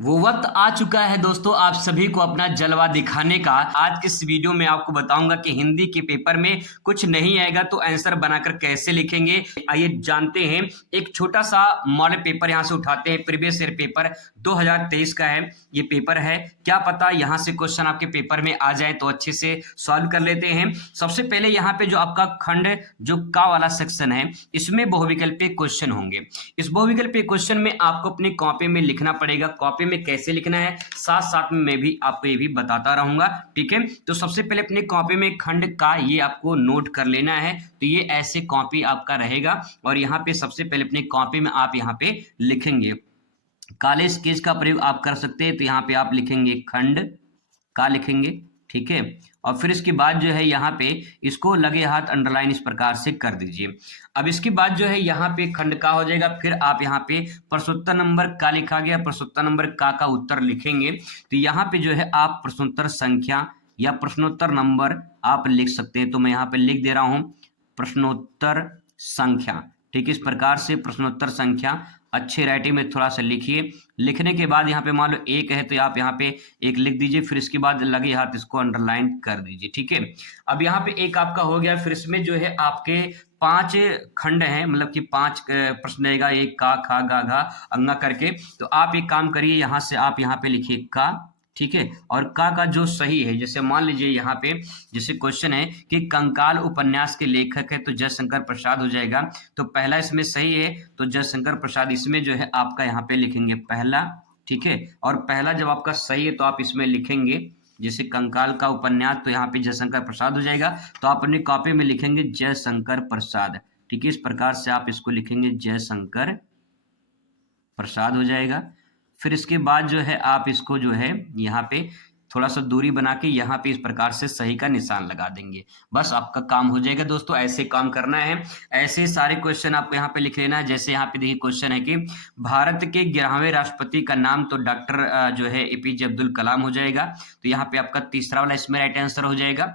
वो वक्त आ चुका है दोस्तों आप सभी को अपना जलवा दिखाने का। आज के इस वीडियो में आपको बताऊंगा कि हिंदी के पेपर में कुछ नहीं आएगा तो आंसर बनाकर कैसे लिखेंगे। आइए जानते हैं। एक छोटा सा मॉडल पेपर यहां से उठाते हैं। प्रीवियस ईयर पेपर 2023 का है ये पेपर है। क्या पता यहां से क्वेश्चन आपके पेपर में आ जाए तो अच्छे से सॉल्व कर लेते हैं। सबसे पहले यहाँ पे जो आपका खंड जो का वाला सेक्शन है इसमें बहुविकल्पीय क्वेश्चन होंगे। इस बहुविकल्पीय क्वेश्चन में आपको अपनी कॉपी में लिखना पड़ेगा। कॉपी में कैसे लिखना है साथ साथ में मैं भी आपको ये भी बताता रहूंगा। ठीक है, तो सबसे पहले अपनी कॉपी में खंड का ये आपको नोट कर लेना है। तो ये ऐसे कॉपी आपका रहेगा और यहाँ पे सबसे पहले अपनी कॉपी में आप यहाँ पे लिखेंगे। काले स्केच का प्रयोग आप कर सकते हैं। तो यहाँ पे आप लिखेंगे खंड का लिखेंगे। ठीक है, और फिर इसके बाद जो है यहाँ पे इसको लगे हाथ अंडरलाइन इस प्रकार से कर दीजिए। अब इसके बाद जो है यहाँ पे खंड का हो जाएगा। फिर आप यहाँ पे प्रश्नोत्तर नंबर का लिखा गया, प्रश्नोत्तर नंबर का उत्तर लिखेंगे। तो यहाँ पे जो है आप प्रश्नोत्तर संख्या या प्रश्नोत्तर नंबर आप लिख सकते हैं। तो मैं यहाँ पे लिख दे रहा हूँ प्रश्नोत्तर संख्या। ठीक है, इस प्रकार से प्रश्नोत्तर संख्या अच्छे राइटिंग में थोड़ा सा लिखिए। लिखने के बाद यहाँ पे मान लो एक है तो आप यहाँ पे एक लिख दीजिए। फिर इसके बाद लगे हाथ इसको अंडरलाइन कर दीजिए। ठीक है, अब यहाँ पे एक आपका हो गया। फिर इसमें जो है आपके 5 खंड हैं, मतलब कि 5 प्रश्न रहेगा। एक का, खा, गा, घा, अंगा करके। तो आप एक काम करिए, यहाँ से आप यहाँ पे लिखिए का। ठीक है, और का जो सही है, जैसे मान लीजिए यहाँ पे जैसे क्वेश्चन है कि कंकाल उपन्यास के लेखक है तो जयशंकर प्रसाद हो जाएगा। तो पहला इसमें सही है तो जयशंकर प्रसाद इसमें जो है आपका यहाँ पे लिखेंगे पहला। ठीक है, और पहला जब आपका सही है तो आप इसमें लिखेंगे जैसे कंकाल का उपन्यास, तो यहाँ पे जयशंकर प्रसाद हो जाएगा। तो आप अपनी कॉपी में लिखेंगे जयशंकर प्रसाद। ठीक है, इस प्रकार से आप इसको लिखेंगे जयशंकर प्रसाद हो जाएगा। फिर इसके बाद जो है आप इसको जो है यहाँ पे थोड़ा सा दूरी बना के यहाँ पे इस प्रकार से सही का निशान लगा देंगे। बस आपका काम हो जाएगा दोस्तों। ऐसे काम करना है। ऐसे सारे क्वेश्चन आपको यहाँ पे लिख लेना है। जैसे यहाँ पे देखिए क्वेश्चन है कि भारत के 11वें राष्ट्रपति का नाम, तो डॉक्टर जो है एपीजे अब्दुल कलाम हो जाएगा। तो यहाँ पे आपका तीसरा वाला इसमें राइट आंसर हो जाएगा।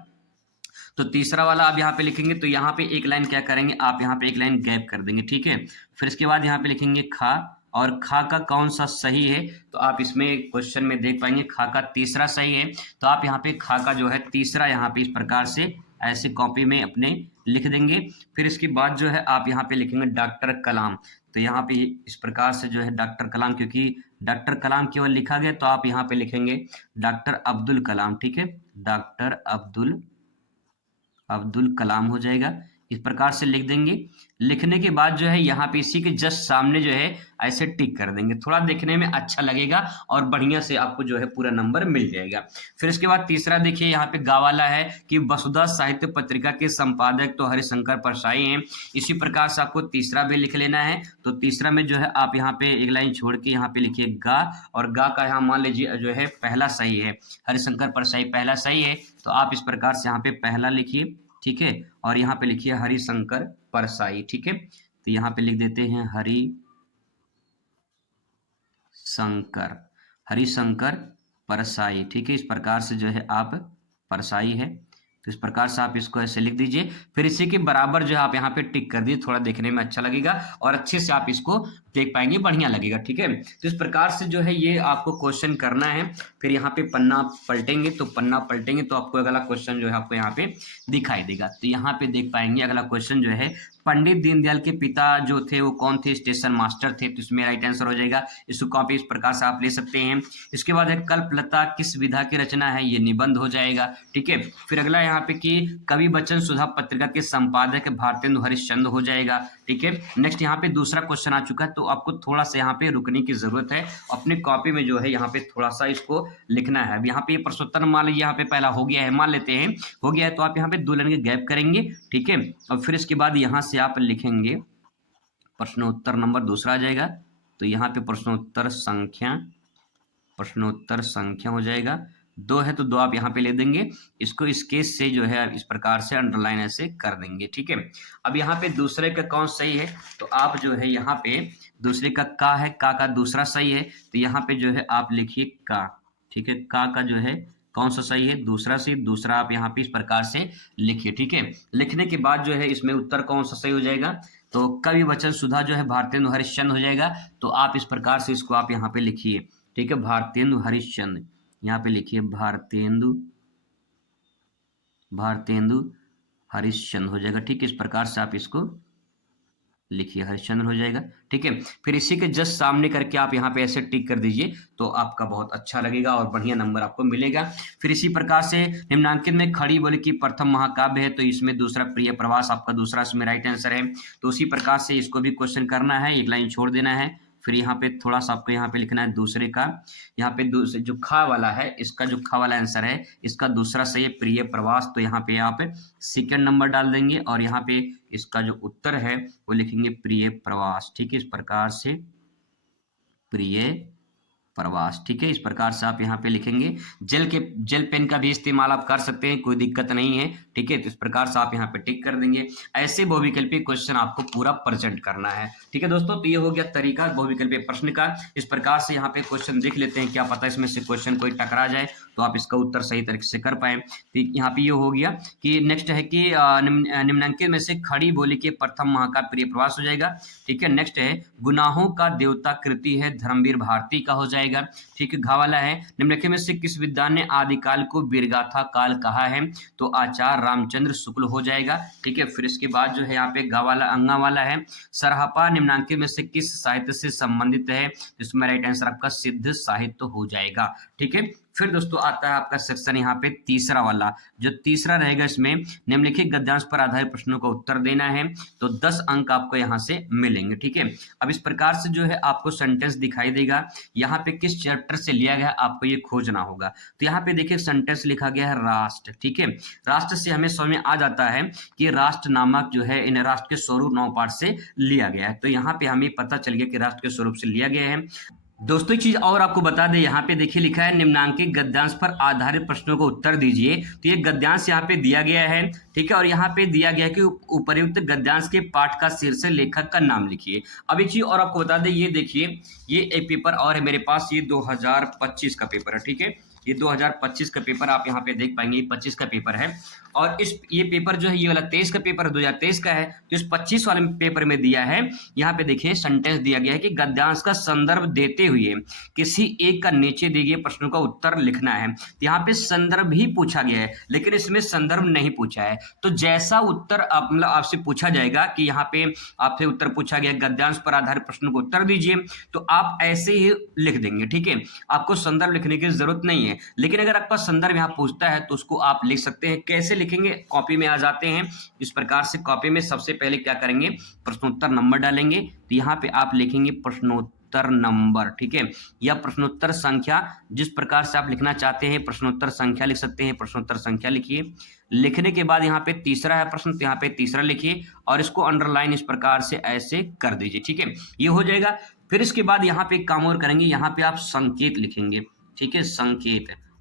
तो तीसरा वाला आप यहाँ पे लिखेंगे। तो यहाँ पे एक लाइन क्या करेंगे, आप यहाँ पे एक लाइन गैप कर देंगे। ठीक है, फिर इसके बाद यहाँ पे लिखेंगे खा, और खा का कौन सा सही है तो आप इसमें क्वेश्चन में देख पाएंगे खा का तीसरा सही है। तो आप यहाँ पे खा का जो है तीसरा यहाँ पे इस प्रकार से ऐसे कॉपी में अपने लिख देंगे। फिर इसके बाद जो है आप यहाँ पे लिखेंगे डॉक्टर कलाम। तो यहाँ पे इस प्रकार से जो है डॉक्टर कलाम, क्योंकि डॉक्टर कलाम केवल लिखा गया तो आप यहाँ पे लिखेंगे डॉक्टर अब्दुल कलाम। ठीक है, डॉक्टर अब्दुल कलाम हो जाएगा। इस प्रकार से लिख देंगे। लिखने के बाद जो है यहाँ पे इसी के जस्ट सामने जो है ऐसे टिक कर देंगे। थोड़ा देखने में अच्छा लगेगा और बढ़िया से आपको जो है पूरा नंबर मिल जाएगा। फिर इसके बाद तीसरा देखिए यहाँ पे गा वाला है कि वसुधा साहित्य पत्रिका के संपादक तो हरिशंकर परसाई हैं। इसी प्रकार से आपको तीसरा भी लिख लेना है। तो तीसरा में जो है आप यहाँ पे एक लाइन छोड़ के यहाँ पे लिखिए गा, और गा का यहाँ मान लीजिए जो है पहला सही है, हरिशंकर परसाई पहला सही है। तो आप इस प्रकार से यहाँ पे पहला लिखिए। ठीक है, और यहाँ पे लिखिए हरिशंकर परसाई। ठीक है, तो यहाँ पे लिख देते हैं हरिशंकर परसाई। ठीक है, इस प्रकार से जो है आप परसाई है तो इस प्रकार से आप इसको ऐसे लिख दीजिए। फिर इसी के बराबर जो है आप यहाँ पे टिक कर दीजिए। थोड़ा देखने में अच्छा लगेगा और अच्छे से आप इसको देख पाएंगे, बढ़िया लगेगा। ठीक है, तो इस प्रकार से जो है ये आपको क्वेश्चन करना है। फिर यहाँ पे पन्ना पलटेंगे तो आपको अगला क्वेश्चन जो है आपको यहाँ पे दिखाई देगा। तो यहाँ पे देख पाएंगे अगला क्वेश्चन जो है पंडित दीनदयाल के पिता जो थे वो कौन थे, स्टेशन मास्टर थे। तो इसमें राइट आंसर हो जाएगा। इसको कॉपी इस प्रकार से आप ले सकते हैं। इसके बाद है कल्पलता किस विधा की रचना है, ये निबंध हो जाएगा। ठीक है, फिर अगला यहाँ पे कि कवि बच्चन सुधा पत्रिका के संपादक भारतेंदु हरिश्चंद्र हो जाएगा। ठीक है, नेक्स्ट यहाँ पे दूसरा क्वेश्चन आ चुका है। तो आपको थोड़ा सा यहाँ पे रुकने की जरूरत है। अपने कॉपी में जो है यहाँ पे थोड़ा सा इसको लिखना है। अब यहाँ पे प्रश्नोत्तर मान लीजिए यहाँ पे पहला हो गया है, मान लेते हैं हो गया है। तो आप यहाँ पे 2 लाइन के गैप करेंगे। ठीक है, और फिर इसके बाद यहाँ से आप लिखेंगे प्रश्नोत्तर नंबर दूसरा आ जाएगा। तो यहाँ पे प्रश्नोत्तर संख्या हो जाएगा। 2 है तो 2 आप यहाँ पे ले देंगे। इसको स्केच से जो है इस प्रकार से अंडरलाइन ऐसे कर देंगे। ठीक है, अब यहाँ पे दूसरे का कौन सही है तो आप जो है यहाँ पे दूसरे का है, का दूसरा सही है। तो यहाँ पे जो है आप लिखिए का। ठीक है, का जो है कौन सा सही है, दूसरा से। दूसरा आप यहाँ पे इस प्रकार से लिखिए। ठीक है, लिखने के बाद जो है इसमें उत्तर कौन सा सही हो जाएगा तो कवि बच्चन सुधा जो है भारतेंदु हरिश्चंद्र हो जाएगा। तो आप इस प्रकार से इसको आप यहाँ पे लिखिए। ठीक है, भारतेंदु हरिश्चंद्र, यहाँ पे लिखिए भारतेंदु हरिश्चंद्र हो जाएगा। ठीक है, इस प्रकार से आप इसको लिखिए, हरिश्चंद्र हो जाएगा। ठीक है, फिर इसी के जस्ट सामने करके आप यहाँ पे ऐसे टिक कर दीजिए तो आपका बहुत अच्छा लगेगा और बढ़िया नंबर आपको मिलेगा। फिर इसी प्रकार से निम्नांकित में खड़ी बोली की प्रथम महाकाव्य है, तो इसमें दूसरा प्रिय प्रवास आपका दूसरा इसमें राइट आंसर है। तो उसी प्रकार से इसको भी क्वेश्चन करना है, एक लाइन छोड़ देना है। फिर यहाँ पे थोड़ा सा आपको यहाँ पे लिखना है दूसरे का, यहाँ पे दूसरे जो खा वाला है, इसका जो खा वाला आंसर है, इसका दूसरा सही है प्रिय प्रवास, तो यहाँ पे आप सेकंड नंबर डाल देंगे और यहाँ पे इसका जो उत्तर है वो लिखेंगे प्रिय प्रवास। ठीक है, इस प्रकार से प्रिय प्रवास। ठीक है, इस प्रकार से आप यहाँ पे लिखेंगे। जेल पेन का भी इस्तेमाल आप कर सकते हैं, कोई दिक्कत नहीं है। ठीक है, तो इस प्रकार से आप यहाँ पे टिक कर देंगे। ऐसे बहुविकल्पीय क्वेश्चन आपको पूरा प्रेजेंट करना है। ठीक है दोस्तों, तो ये हो गया तरीका बहुविकल्पीय प्रश्न का। इस प्रकार से यहाँ पे क्वेश्चन देख लेते हैं, क्या पता इसमें से क्वेश्चन कोई टकरा जाए तो आप इसका उत्तर सही तरीके से कर पाए। तो यहाँ पे ये हो गया कि नेक्स्ट है कि निम्नांकित में से खड़ी बोली के प्रथम महाकाव्य प्रिय प्रवास हो जाएगा। ठीक है, नेक्स्ट है गुनाहों का देवता कृति है धर्मवीर भारती का हो जाएगा। ठीक है, घ वाला है निम्नलिखित में से किस विद्वान ने आदिकाल को वीरगाथा काल कहा है, तो आचार्य रामचंद्र शुक्ल हो जाएगा। ठीक है, फिर इसके बाद जो है यहाँ पे ग वाला अंगा वाला है सरहपा निम्नांकित में से किस साहित्य से संबंधित है, इसमें राइट आंसर आपका सिद्ध साहित्य हो जाएगा। ठीक है, फिर दोस्तों आता है आपका सेक्शन यहाँ पे तीसरा वाला, जो तीसरा रहेगा इसमें निम्नलिखित गद्यांश पर आधारित प्रश्नों का उत्तर देना है, तो 10 अंक आपको यहाँ से मिलेंगे। ठीक है, अब इस प्रकार से जो है आपको सेंटेंस दिखाई देगा, यहाँ पे किस चैप्टर से लिया गया आपको ये खोजना होगा। तो यहाँ पे देखिए सेंटेंस लिखा गया है राष्ट्र। ठीक है, राष्ट्र से हमें समझ में आ जाता है कि राष्ट्र नामक जो है इन राष्ट्र के स्वरूप 9 पाठ से लिया गया है, तो यहाँ पे हमें पता चल गया कि राष्ट्र के स्वरूप से लिया गया है। दोस्तों एक चीज और आपको बता दें, यहाँ पे देखिए लिखा है निम्नांकित गद्यांश पर आधारित प्रश्नों को उत्तर दीजिए, तो ये गद्यांश यहाँ पे दिया गया है। ठीक है, और यहाँ पे दिया गया है कि उपर्युक्त गद्यांश के पाठ का शीर्षक लेखक का नाम लिखिए। अब एक चीज और आपको बता दें, ये देखिए ये एक पेपर और है मेरे पास, ये 2025 का पेपर है। ठीक है, ये 2025 का पेपर आप यहाँ पे देख पाएंगे, 25 का पेपर है और ये पेपर जो है ये वाला 23 का पेपर 2023 का है, तो इस 25 वाले पेपर में दिया है, यहाँ पे देखिए सेंटेंस दिया गया है कि गद्यांश का संदर्भ देते हुए किसी एक का नीचे दिए गए प्रश्नों का उत्तर लिखना है। तो यहाँ पे संदर्भ ही पूछा गया है, लेकिन इसमें संदर्भ नहीं पूछा है। तो जैसा उत्तर मतलब आपसे पूछा जाएगा कि यहाँ पे आपसे उत्तर पूछा गया गद्यांश पर आधारित प्रश्नों को उत्तर दीजिए, तो आप ऐसे ही लिख देंगे। ठीक है, आपको संदर्भ लिखने की जरूरत नहीं है, लेकिन अगर आपका संदर्भ यहाँ पूछता है तो उसको आप लिख सकते हैं। कैसे लिखेंगे, कॉपी में आ जाते हैं। इस प्रकार से कॉपी में सबसे पहले क्या करेंगे, प्रश्नोत्तर नंबर डालेंगे, तो यहाँ पे आप लिखेंगे प्रश्नोत्तर नंबर। ठीक है, या प्रश्नोत्तर संख्या, जिस प्रकार से आप लिखना चाहते हैं प्रश्नोत्तर संख्या लिख सकते हैं, प्रश्नोत्तर संख्या लिखिए। लिखने के बाद यहाँ पे तीसरा है प्रश्न, तो यहाँ पे तीसरा लिखिए और इसको अंडरलाइन इस प्रकार से ऐसे कर दीजिए। ठीक है, ये हो जाएगा। फिर इसके बाद यहाँ पे एक काम और करेंगे, यहाँ पे आप संकेत लिखेंगे। ठीक है,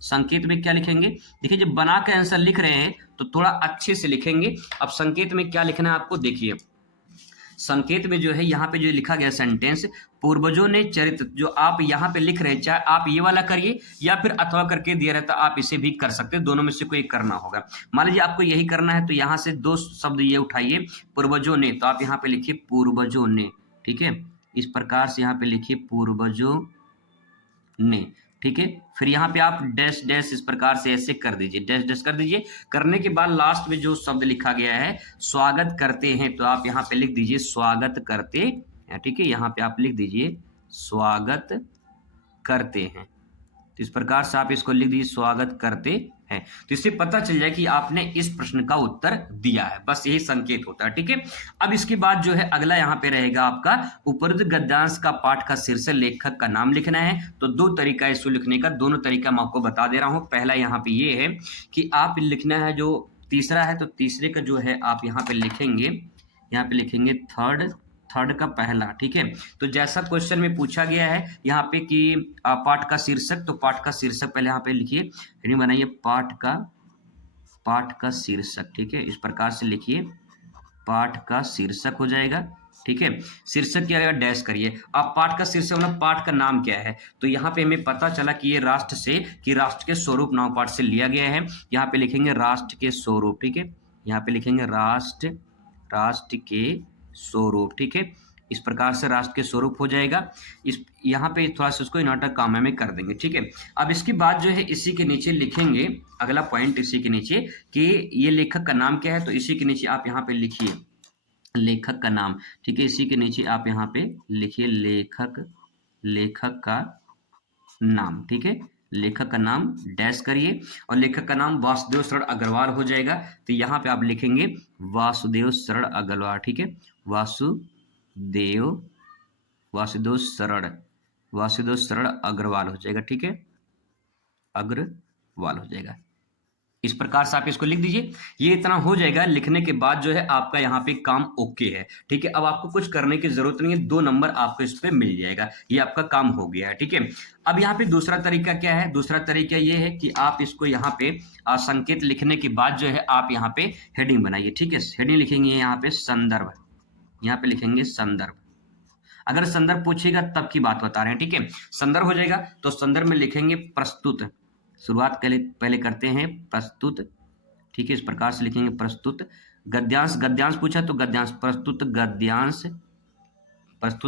संकेत में क्या लिखेंगे, देखिए जब बना के आंसर लिख रहे हैं तो थोड़ा अच्छे से लिखेंगे। अब संकेत में क्या लिखना है आपको, देखिए संकेत में जो है यहाँ पे जो लिखा गया सेंटेंस, पूर्वजों ने चरित्र, जो आप यहाँ पे लिख रहे हैं, चाहे आप ये वाला करिए या फिर अथवा करके दिया रहता आप इसे भी कर सकते हैं, दोनों में से कोई करना होगा। मान लीजिए आपको यही करना है, तो यहाँ से 2 शब्द ये उठाइए पूर्वजों ने, तो आप यहाँ पे लिखिए पूर्वजों ने। ठीक है, इस प्रकार से यहाँ पे लिखिए पूर्वजों ने। ठीक है, फिर यहाँ पे आप डैश डैश इस प्रकार से ऐसे कर दीजिए, डैश डैश कर दीजिए। करने के बाद लास्ट में जो शब्द लिखा गया है स्वागत करते हैं, तो आप यहाँ पे लिख दीजिए स्वागत करते हैं। ठीक है, यहाँ पे आप लिख दीजिए स्वागत करते हैं, तो इस प्रकार से आप इसको लिख दीजिए स्वागत करते हैं, तो इससे पता चल जाए कि आपने इस प्रश्न का उत्तर दिया है। बस यही संकेत होता है। ठीक है, अब इसके बाद जो है अगला यहाँ पे रहेगा आपका उपरोक्त गद्यांश का पाठ का शीर्षक लेखक का नाम लिखना है। तो 2 तरीका है इसको लिखने का, दोनों तरीका मैं आपको बता दे रहा हूँ। पहला यहाँ पे ये है कि आप लिखना है, जो तीसरा है तो तीसरे का जो है आप यहाँ पे लिखेंगे, यहाँ पे लिखेंगे थर्ड का पहला। ठीक है, तो जैसा क्वेश्चन में पूछा गया है यहाँ पे कि पाठ का शीर्षक, तो पाठ का शीर्षक पहले यहाँ पे लिखिए, हेडिंग बनाइए पाठ का शीर्षक। ठीक है, इस प्रकार से लिखिए पाठ का शीर्षक हो जाएगा। ठीक है, शीर्षक क्या आएगा, डैश करिए। आप पाठ का शीर्षक मतलब पाठ का नाम क्या है, तो यहाँ पे हमें पता चला कि ये राष्ट्र के स्वरूप 9 पाठ से लिया गया है। यहाँ पे लिखेंगे राष्ट्र के स्वरूप। ठीक है, यहाँ पे लिखेंगे राष्ट्र के स्वरूप। ठीक है, इस प्रकार से राष्ट्र के स्वरूप हो जाएगा। इस यहाँ पे थोड़ा सा उसको इन्वर्टेड कॉमा में कर देंगे, ठीक है। अब इसके बाद जो है इसी के नीचे लिखेंगे अगला पॉइंट इसी के नीचे कि ये लेखक का नाम क्या है, तो इसी के नीचे आप यहाँ पे लिखिए लेखक का नाम, ठीक है। इसी के नीचे आप यहाँ पे लिखिए लेखक का नाम, ठीक है। लेखक का नाम डैश करिए और लेखक का नाम वासुदेव शरण अग्रवाल हो जाएगा। तो यहाँ पे आप लिखेंगे वासुदेव शरण अग्रवाल, ठीक है। वासुदेव शरण अग्रवाल हो जाएगा, ठीक है। अग्रवाल हो जाएगा। इस प्रकार से आप इसको लिख दीजिए। ये इतना हो जाएगा। लिखने के बाद जो है आपका यहाँ पे काम ओके है, ठीक है। अब आपको कुछ करने की जरूरत नहीं है, 2 नंबर आपको इस पे मिल जाएगा। ये आपका काम हो गया है, ठीक है। अब यहाँ पे दूसरा तरीका क्या है? दूसरा तरीका ये है कि आप इसको यहाँ पे संकेत लिखने के बाद जो है आप यहाँ पे हेडिंग बनाइए, ठीक है। हेडिंग लिखेंगे यहाँ पे संदर्भ, यहाँ पे लिखेंगे संदर्भ। अगर संदर्भ पूछेगा तब की बात बता रहे हैं, ठीक है। संदर्भ हो जाएगा तो संदर्भ में लिखेंगे प्रस्तुत। शुरुआत पहले करते हैं प्रस्तुत, ठीक है। इस प्रकार से लिखेंगे प्रस्तुत। गद्यांश पूछा तो गद्यांश, प्रस्तुत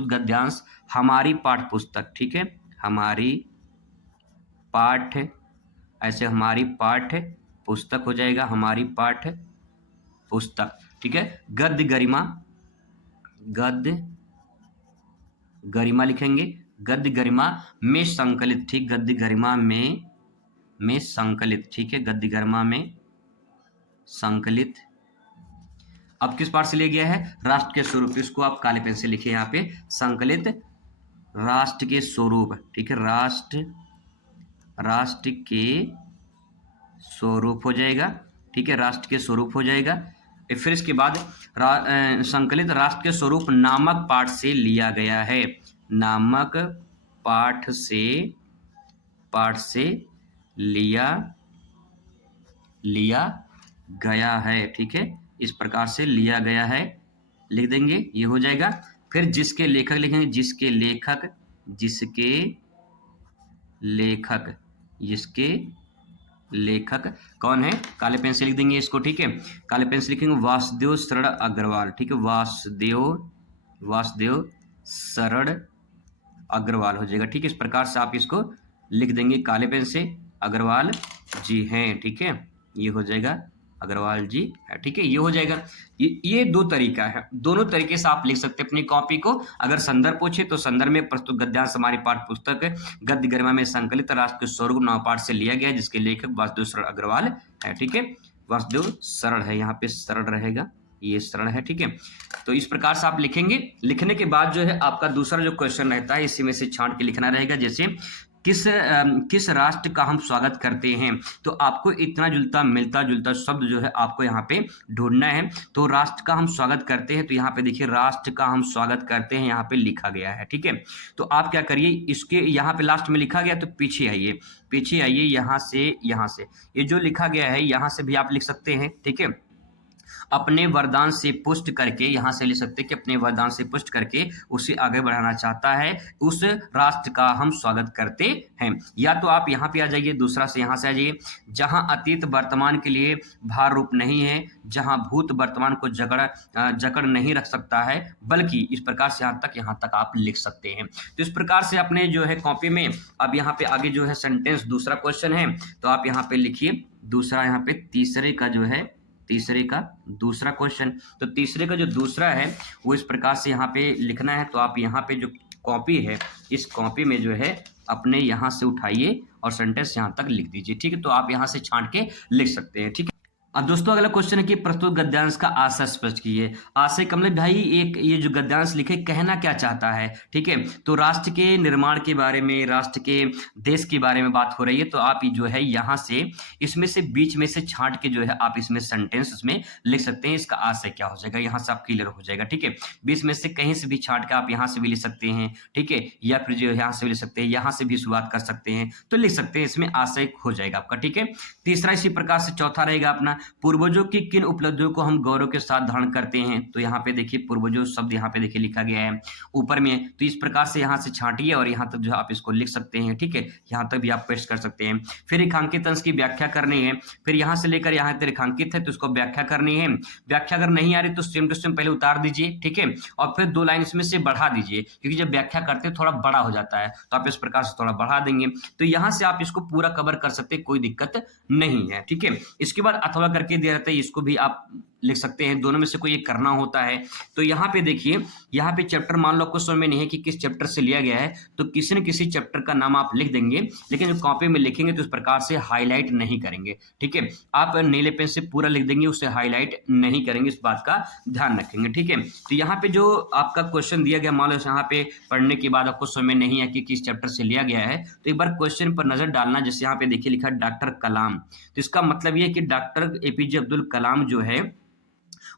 गद्यांश हमारी पाठ्य पुस्तक, ठीक है। हमारी पाठ्य पुस्तक हो जाएगा, हमारी पाठ्य पुस्तक, ठीक है। गद्य गरिमा लिखेंगे, गद्य गरिमा में संकलित, ठीक। गद्य गरिमा में संकलित, ठीक है। गद्य गरिमा में संकलित। अब किस पाठ से लिया गया है? राष्ट्र के स्वरूप। इसको आप काले पेन से लिखिए यहाँ पे संकलित राष्ट्र के स्वरूप, ठीक है। राष्ट्र के स्वरूप हो जाएगा, ठीक है। राष्ट्र के स्वरूप हो जाएगा। फिर इसके बाद संकलित राष्ट्र के स्वरूप नामक पाठ से लिया गया है, नामक पाठ से लिया गया है, ठीक है। इस प्रकार से लिया गया है लिख देंगे, ये हो जाएगा। फिर जिसके लेखक लिखेंगे, जिसके लेखक कौन है? काले पेन से लिख देंगे इसको, ठीक है। काले पेन से लिखेंगे वासुदेव शरण अग्रवाल, ठीक है। वासुदेव शरण अग्रवाल हो जाएगा, ठीक है। इस प्रकार से आप इसको लिख देंगे काले पेन से, अग्रवाल जी हैं, ठीक है। ये हो जाएगा अग्रवाल जी है, ठीक है। ये हो जाएगा। ये 2 तरीका है, दोनों तरीके से आप लिख सकते हैं अपनी कॉपी को। अगर संदर्भ पूछे तो संदर्भ में प्रस्तुत गद्यांश हमारी पाठ्य पुस्तक गद्य गरिमा में संकलित राष्ट्र के स्वरूप नवपाठ से लिया गया है, जिसके लेखक वासुदेव शरण अग्रवाल है, ठीक है। वासुदेव शरण है, यहाँ पे शरण रहेगा, ये शरण है, ठीक है। तो इस प्रकार से आप लिखेंगे। लिखने के बाद जो है आपका दूसरा जो क्वेश्चन रहता है इसी में से छांट के लिखना रहेगा। जैसे किस राष्ट्र का हम स्वागत करते हैं, तो आपको इतना मिलता जुलता शब्द जो है आपको यहाँ पे ढूंढना है। तो राष्ट्र का हम स्वागत करते हैं, तो यहाँ पे देखिए राष्ट्र का हम स्वागत करते हैं, यहाँ पे लिखा गया है, ठीक है। तो आप क्या करिए, इसके यहाँ पे लास्ट में लिखा गया तो पीछे आइए यहाँ से ये जो लिखा गया है यहाँ से भी आप लिख सकते हैं, ठीक है। अपने वरदान से पुष्ट करके, यहाँ से लिख सकते हैं कि अपने वरदान से पुष्ट करके उसे आगे बढ़ाना चाहता है, उस राष्ट्र का हम स्वागत करते हैं। या तो आप यहाँ पे आ जाइए, दूसरा से यहाँ से आ जाइए, जहाँ अतीत वर्तमान के लिए भार रूप नहीं है, जहाँ भूत वर्तमान को जकड़ नहीं रख सकता है, बल्कि इस प्रकार से यहाँ तक आप लिख सकते हैं। तो इस प्रकार से अपने जो है कॉपी में अब यहाँ पे आगे जो है सेंटेंस दूसरा क्वेश्चन है, तो आप यहाँ पे लिखिए दूसरा, यहाँ पे तीसरे का दूसरा क्वेश्चन। तो तीसरे का जो दूसरा है वो इस प्रकार से यहाँ पे लिखना है। तो आप यहाँ पे जो कॉपी है, इस कॉपी में जो है अपने यहाँ से उठाइए और सेंटेंस यहाँ तक लिख दीजिए, ठीक है। तो आप यहाँ से छांट के लिख सकते हैं, ठीक है। अब दोस्तों अगला क्वेश्चन है कि प्रस्तुत गद्यांश का आशय स्पष्ट कीजिए। आशय का मतलब भाई एक ये जो गद्यांश लिखे कहना क्या चाहता है, ठीक है। तो राष्ट्र के निर्माण के बारे में, राष्ट्र के देश के बारे में बात हो रही है। तो आप जो है यहाँ से इसमें से बीच में से छांट के जो है आप इसमें सेंटेंस उसमें लिख सकते हैं। इसका आशय क्या हो जाएगा, यहाँ से आप क्लियर हो जाएगा, ठीक है। बीच में से कहीं से भी छांट के आप यहाँ से भी लिख सकते हैं, ठीक है। या फिर जो यहाँ से भी लिख सकते हैं, यहाँ से भी शुरुआत कर सकते हैं, तो लिख सकते हैं। इसमें आशय हो जाएगा आपका, ठीक है। तीसरा इसी प्रकार से चौथा रहेगा अपना पूर्वजों की किन उपलब्धियों को हम गौरव के साथ धारण करते हैं? तो यहाँ पे देखिए पूर्वजों शब्द यहाँ पे देखिए लिखा गया है ऊपर में, तो इस प्रकार से यहाँ से छांटिए और यहाँ तक जो है आप इसको लिख सकते हैं, ठीक है, यहाँ तक भी आप पेस्ट कर सकते हैं। फिर रेखांकित अंश की व्याख्या करनी है, फिर यहाँ से लेकर यहाँ तक रेखांकित है तो इसको व्याख्या करनी है। व्याख्या अगर नहीं आ रही तो सेम टू सेम पहले उतार दीजिए, ठीक है, और फिर 2 लाइन इसमें से बढ़ा दीजिए, क्योंकि जब व्याख्या करते हैं थोड़ा बड़ा हो जाता है, तो आप इस प्रकार से थोड़ा बढ़ा देंगे, तो यहाँ से आप इसको पूरा कवर कर सकते हैं, कोई दिक्कत नहीं है, ठीक है। इसके बाद अथवा करके दिया रहता है, इसको भी आप लिख सकते हैं, दोनों में से कोई एक करना होता है। तो यहाँ पे देखिए, यहाँ पे चैप्टर मान लो आपको समझ में नहीं है कि किस चैप्टर से लिया गया है, तो किसी न किसी चैप्टर का नाम आप लिख देंगे, लेकिन जब कॉपी में लिखेंगे तो इस प्रकार से हाईलाइट नहीं करेंगे, ठीक है। आप नीले पेन से पूरा लिख देंगे, उसे हाईलाइट नहीं करेंगे, इस बात का ध्यान रखेंगे, ठीक है। तो यहाँ पे जो आपका क्वेश्चन दिया गया, मान लो यहाँ पे पढ़ने के बाद आपको समझ में नहीं है कि किस चैप्टर से लिया गया है, तो एक बार क्वेश्चन पर नजर डालना। जैसे यहाँ पे देखिए लिखा डॉक्टर कलाम, तो इसका मतलब ये है कि डॉक्टर एपीजे अब्दुल कलाम जो है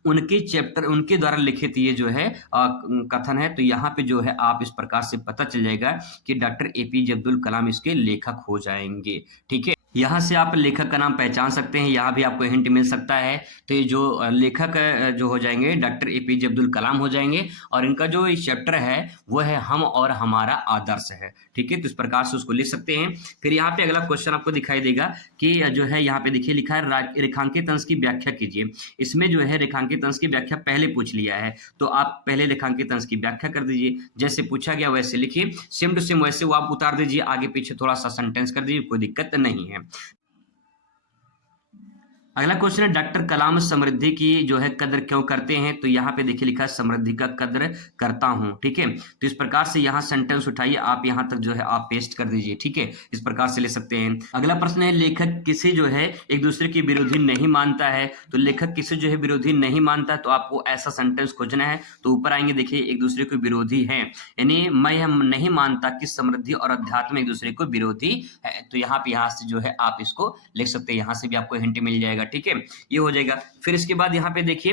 उनके चैप्टर, उनके द्वारा लिखित ये जो है कथन है। तो यहाँ पे जो है आप इस प्रकार से पता चल जाएगा कि डॉक्टर एपीजे अब्दुल कलाम इसके लेखक हो जाएंगे, ठीक है। यहाँ से आप लेखक का नाम पहचान सकते हैं, यहाँ भी आपको हिंट मिल सकता है। तो ये जो लेखक जो हो जाएंगे डॉक्टर एपीजे अब्दुल कलाम हो जाएंगे, और इनका जो चैप्टर है वो है हम और हमारा आदर्श है, ठीक है। तो इस प्रकार से उसको लिख सकते हैं। फिर यहाँ पे अगला क्वेश्चन आपको दिखाई देगा कि जो है यहाँ पे देखिए लिखा है रेखांकित अंश की व्याख्या कीजिए। इसमें जो है रेखांकित अंश की व्याख्या पहले पूछ लिया है, तो आप पहले रेखांकित अंश की व्याख्या कर दीजिए, जैसे पूछा गया वैसे लिखिए, सेम टू सेम वैसे वो आप उतार दीजिए, आगे पीछे थोड़ा सा सेंटेंस कर दीजिए, कोई दिक्कत नहीं है। अगला क्वेश्चन है डॉक्टर कलाम समृद्धि की जो है कद्र क्यों करते हैं? तो यहाँ पे देखिए लिखा है समृद्धि का कद्र करता हूं, ठीक है। तो इस प्रकार से यहाँ सेंटेंस उठाइए, आप यहाँ तक जो है आप पेस्ट कर दीजिए, ठीक है, इस प्रकार से ले सकते हैं। अगला प्रश्न है लेखक किसे जो है एक दूसरे की विरोधी नहीं मानता है? तो लेखक किसे जो है विरोधी नहीं मानता है, तो आपको ऐसा सेंटेंस खोजना है। तो ऊपर आएंगे देखिए एक दूसरे को विरोधी है, यानी मैं यह नहीं मानता कि समृद्धि और अध्यात्म एक दूसरे को विरोधी है। तो यहाँ पे यहाँ से जो है आप इसको लिख सकते हैं, यहाँ से भी आपको हिंट मिल जाएगा, ठीक है, ये हो जाएगा। फिर इसके बाद यहाँ पे देखिए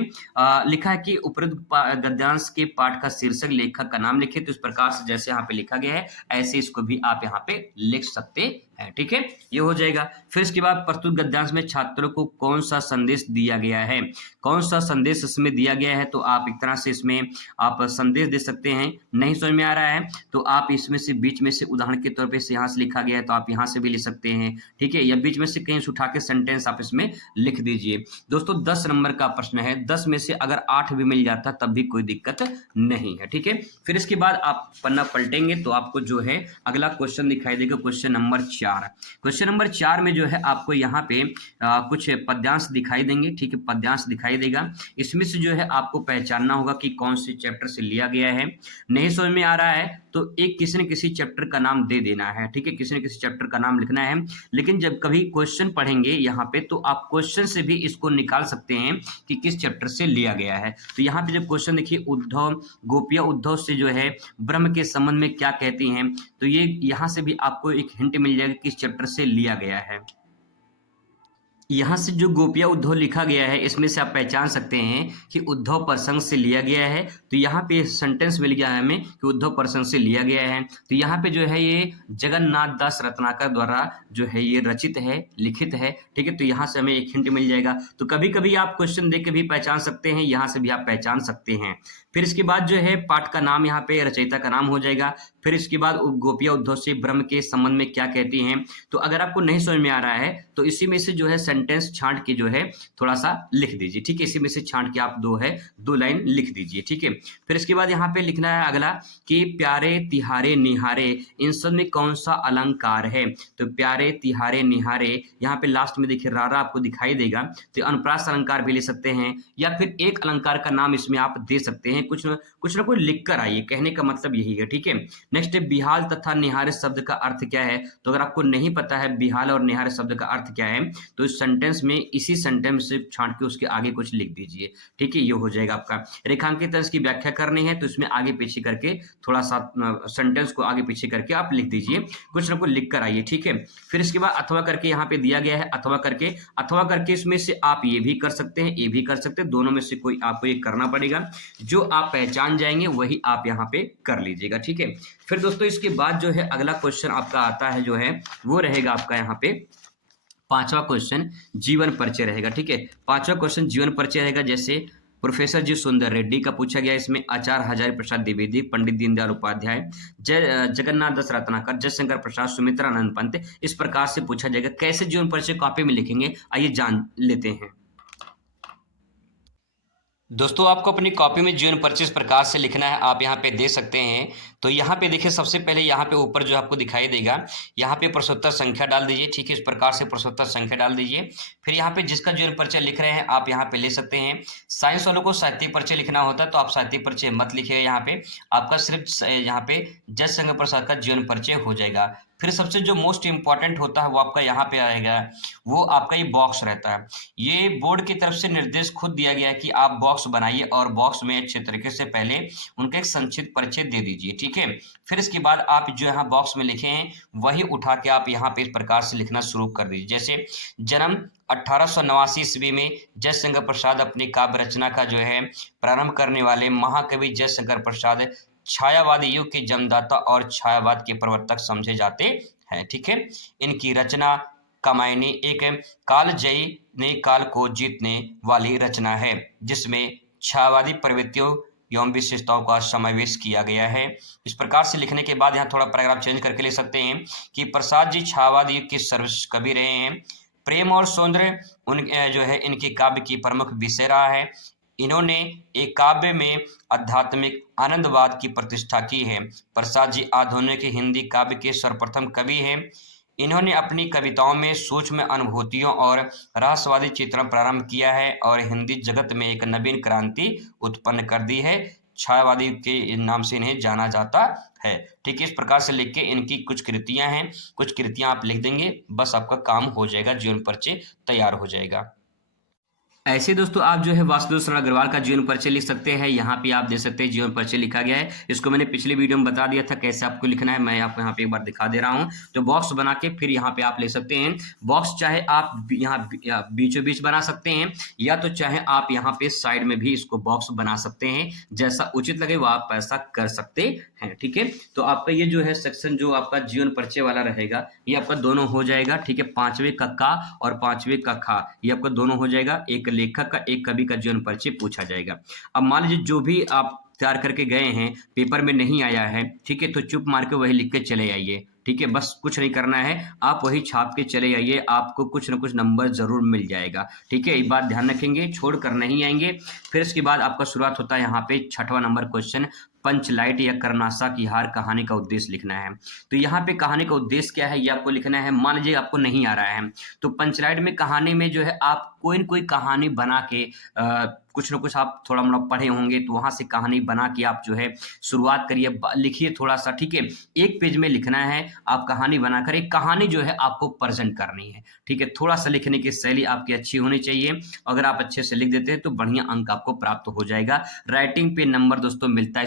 लिखा है कि उपरोक्त गद्यांश के पाठ का शीर्षक लेखक का नाम लिखे। तो इस प्रकार से जैसे यहाँ पे लिखा गया है ऐसे इसको भी आप यहाँ पे लिख सकते हैं, ठीक है, ये हो जाएगा। फिर इसके बाद प्रस्तुत गद्यांश में छात्रों को कौन सा संदेश दिया गया है? कौन सा संदेश इसमें दिया गया है? तो आप एक तरह से इसमें आप संदेश दे सकते हैं। नहीं समझ में आ रहा है तो आप इसमें से बीच में से उदाहरण के तौर पे यहाँ से लिखा गया है तो आप यहाँ से भी लिख सकते हैं, ठीक है, या बीच में से कहीं से उठा के सेंटेंस आप इसमें लिख दीजिए। दोस्तों 10 नंबर का प्रश्न है, 10 में से अगर 8 भी मिल जाता तब भी कोई दिक्कत नहीं है, ठीक है। फिर इसके बाद आप पन्ना पलटेंगे तो आपको जो है अगला क्वेश्चन दिखाई देगा, क्वेश्चन नंबर 4। क्वेश्चन नंबर 4 में जो है आपको यहाँ पे कुछ पद्यांश दिखाई देंगे, ठीक है, पद्यांश दिखाई देगा। इसमें से जो है आपको पहचानना होगा कि कौन से चैप्टर से लिया गया है। नहीं समझ में आ रहा है तो एक किसी न किसी चैप्टर का नाम दे देना है, ठीक है, किसी न किसी चैप्टर का नाम लिखना है। लेकिन जब कभी क्वेश्चन पढ़ेंगे यहाँ पे तो आप क्वेश्चन से भी इसको निकाल सकते हैं कि किस चैप्टर से लिया गया है। तो यहाँ पे जब क्वेश्चन देखिए उद्धव गोपिया उद्धव से जो है ब्रह्म के संबंध में क्या कहती हैं, तो ये यहाँ से भी आपको एक हिंट मिल जाएगा किस चैप्टर से लिया गया है। यहाँ से जो गोपिया उद्धव लिखा गया है इसमें से आप पहचान सकते हैं कि उद्धव प्रसंग से लिया गया है। तो यहाँ पे सेंटेंस मिल गया है हमें कि उद्धव प्रसंग से लिया गया है। तो यहाँ पे जो है ये जगन्नाथ दास रत्नाकर द्वारा जो है ये रचित है, लिखित है, ठीक है। तो यहाँ से हमें एक हिंट मिल जाएगा। तो कभी कभी आप क्वेश्चन देख के भी पहचान सकते हैं, यहाँ से भी आप पहचान सकते हैं। फिर इसके बाद जो है पाठ का नाम यहाँ पे रचयिता का नाम हो जाएगा। फिर इसके बाद गोपिया उद्धव से ब्रह्म के संबंध में क्या कहती हैं। तो अगर आपको नहीं समझ में आ रहा है तो इसी में से जो है सेंटेंस छांट के जो है थोड़ा सा लिख दीजिए, ठीक है, इसी में से छांट के आप दो लाइन लिख दीजिए, ठीक है। फिर इसके बाद यहाँ पे लिखना है अगला कि प्यारे तिहारे निहारे इन सब में कौन सा अलंकार है। तो प्यारे तिहारे निहारे यहाँ पे लास्ट में देखिए रारा आपको दिखाई देगा। तो अनुप्रास अलंकार भी ले सकते हैं या फिर एक अलंकार का नाम इसमें आप दे सकते हैं। कुछ ना कुछ लिख कर आइए, कहने का मतलब यही है, ठीक है। नेक्स्ट है बिहाल तथा निहारे शब्द का अर्थ क्या है। तो अगर आपको नहीं पता है बिहाल और निहारे शब्द का अर्थ क्या है तो इस सेंटेंस में इसी सेंटेंस से छांट के उसके आगे कुछ लिख दीजिए, ठीक है, ये हो जाएगा आपका। रेखांकित अंश की व्याख्या करनी है तो इसमें आगे पीछे करके थोड़ा सा सेंटेंस को आगे पीछे करके आप लिख दीजिए, कुछ ना कुछ लिख कर आइए, ठीक है। फिर इसके बाद अथवा करके यहाँ पे दिया गया है, अथवा करके इसमें से आप ये भी कर सकते हैं, ये भी कर सकते हैं, दोनों में से कोई आपको ये करना पड़ेगा। जो आप पहचान जाएंगे वही आप यहाँ पे कर लीजिएगा, ठीक है। फिर दोस्तों इसके बाद जो है अगला क्वेश्चन आपका आता है जो है वो रहेगा आपका यहाँ पे पांचवा क्वेश्चन जीवन परिचय रहेगा। ठीक है, पांचवा क्वेश्चन जीवन परिचय रहेगा। जैसे प्रोफेसर जी सुंदर रेड्डी का पूछा गया, इसमें आचार्य हजारी प्रसाद द्विवेदी, पंडित दीनदयाल उपाध्याय, जगन्नाथ दास रत्नाकर, जयशंकर प्रसाद, सुमित्रानंद पंत, इस प्रकार से पूछा जाएगा। कैसे जीवन परिचय कॉपी में लिखेंगे, आइए जान लेते हैं। दोस्तों आपको अपनी कॉपी में जीवन परिचय इस प्रकार से लिखना है, आप यहाँ पे दे सकते हैं। तो यहाँ पे देखिए, सबसे पहले यहाँ पे ऊपर जो आपको दिखाई देगा, यहाँ पे प्रश्नोत्तर संख्या डाल दीजिए। ठीक है, इस प्रकार से प्रश्नोत्तर संख्या डाल दीजिए। फिर यहाँ पे जिसका जीवन परिचय लिख रहे हैं आप यहाँ पे ले सकते हैं। साइंस वालों को साहित्य परिचय लिखना होता है, तो आप साहित्य परिचय मत लिखिएगा। यहाँ पे आपका सिर्फ यहाँ पे जयशंकर प्रसाद का जीवन परिचय हो जाएगा। फिर सबसे जो मोस्ट इंपॉर्टेंट होता है वो आपका यहाँ पे आएगा, वो आपका ये बॉक्स रहता है। ये बोर्ड की तरफ से निर्देश खुद दिया गया है कि आप बॉक्स बनाइए और बॉक्स में अच्छे तरीके से पहले उनका एक संक्षिप्त परिचय दे दीजिए। ठीक है, फिर इसके बाद आप जो यहाँ बॉक्स में लिखे हैं वही उठा के आप यहाँ पे इस प्रकार से लिखना शुरू कर दीजिए। जैसे जन्म 1889 ईस्वी में जयशंकर प्रसाद अपनी काव्य रचना का जो है प्रारंभ करने वाले महाकवि जयशंकर प्रसाद छायावादी युग के जन्मदाता और छायावाद के प्रवर्तक समझे जाते हैं। ठीक है, इनकी रचना कामायनी एक कालजयी नए काल को जीतने वाली रचना है, जिसमें छायावादी प्रवृत्तियों एवं विशेषताओं का समावेश किया गया है। इस प्रकार से लिखने के बाद यहाँ थोड़ा पैराग्राफ चेंज करके लिख सकते हैं कि प्रसाद जी छायावाद युग के सर्वश्रेष्ठ कवि रहे हैं। प्रेम और सौंदर्य उन जो है इनके काव्य की प्रमुख विषय रहा है। इन्होंने एक काव्य में आध्यात्मिक आनंदवाद की प्रतिष्ठा की है। प्रसाद जी आधुनिक हिंदी काव्य के सर्वप्रथम कवि हैं। इन्होंने अपनी कविताओं में सूक्ष्म अनुभूतियों और रहस्यवादी चित्रण प्रारंभ किया है और हिंदी जगत में एक नवीन क्रांति उत्पन्न कर दी है। छायावादी के नाम से इन्हें जाना जाता है। ठीक है, इस प्रकार से लिख के इनकी कुछ कृतियां हैं, कुछ कृतियां आप लिख देंगे, बस आपका काम हो जाएगा, जीवन परिचय तैयार हो जाएगा। ऐसे दोस्तों आप जो है वासुदेव शरण अग्रवाल का जीवन परिचय लिख सकते हैं। यहाँ पे आप देख सकते हैं जीवन परिचय लिखा गया है। इसको मैंने पिछले वीडियो में बता दिया था कैसे आपको लिखना है, मैं आपको यहाँ पे एक बार दिखा दे रहा हूँ। तो बॉक्स बना के फिर यहाँ पे आप ले सकते हैं। बॉक्स चाहे आप यहाँ बीचों बीच बना सकते हैं या तो चाहे आप यहाँ पे साइड में भी इसको बॉक्स बना सकते हैं, जैसा उचित लगे वो आप ऐसा कर सकते हैं। ठीक है, तो आपका ये जो है सेक्शन जो आपका जीवन परिचय वाला रहेगा ये आपका दोनों हो जाएगा। ठीक है, 5वें का का और 5वें का खा ये आपका दोनों हो जाएगा। एक लेखक का एक कवि का जीवन परिचय पूछा जाएगा। अब मान लीजिए जो भी आप तैयार करके गए हैं पेपर में नहीं आया है, ठीक है, तो चुप मार के वही लिख के चले आइए। ठीक है, बस कुछ नहीं करना है, आप वही छाप के चले आइए, आपको कुछ ना कुछ नंबर जरूर मिल जाएगा। ठीक है, एक बात ध्यान रखेंगे, छोड़ कर नहीं आएंगे। फिर इसके बाद आपका शुरुआत होता है यहाँ पे 6वां नंबर क्वेश्चन, पंचलाइट या करनासा की हार कहानी का उद्देश्य लिखना है। तो यहाँ पे कहानी का उद्देश्य क्या है ये आपको लिखना है। मान लीजिए आपको नहीं आ रहा है तो पंचलाइट में कहानी में जो है आप कोई न कोई कहानी बना के कुछ न कुछ आप थोड़ा मोड़ा पढ़े होंगे तो वहां से कहानी बना के आप जो है शुरुआत करिए, लिखिए थोड़ा सा। ठीक है, एक पेज में लिखना है, आप कहानी बनाकर एक कहानी जो है आपको प्रेजेंट करनी है। ठीक है, थोड़ा सा लिखने की शैली आपकी अच्छी होनी चाहिए। अगर आप अच्छे से लिख देते हैं तो बढ़िया अंक आपको प्राप्त हो जाएगा। राइटिंग पे नंबर दोस्तों मिलता है,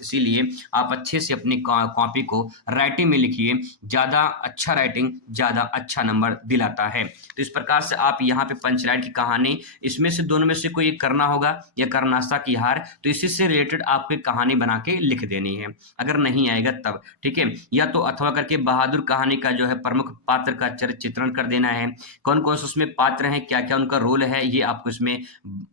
इसीलिए आप अच्छे से अपनी कॉपी को राइटिंग में लिखिए। ज्यादा अच्छा राइटिंग ज्यादा अच्छा नंबर दिलाता है। तो इस प्रकार से आप यहाँ पे पंचलाइट की कहानी, इसमें से दोनों में से कोई एक करना होगा या करनासा की हार, तो इसी से रिलेटेड आपको कहानी बना के लिख देनी है अगर नहीं आएगा तब। ठीक है, या तो अथवा करके बहादुर कहानी का जो है प्रमुख पात्र का चरित्र चित्रण कर देना है। कौन कौन से उसमें पात्र हैं, क्या क्या उनका रोल है, ये आपको इसमें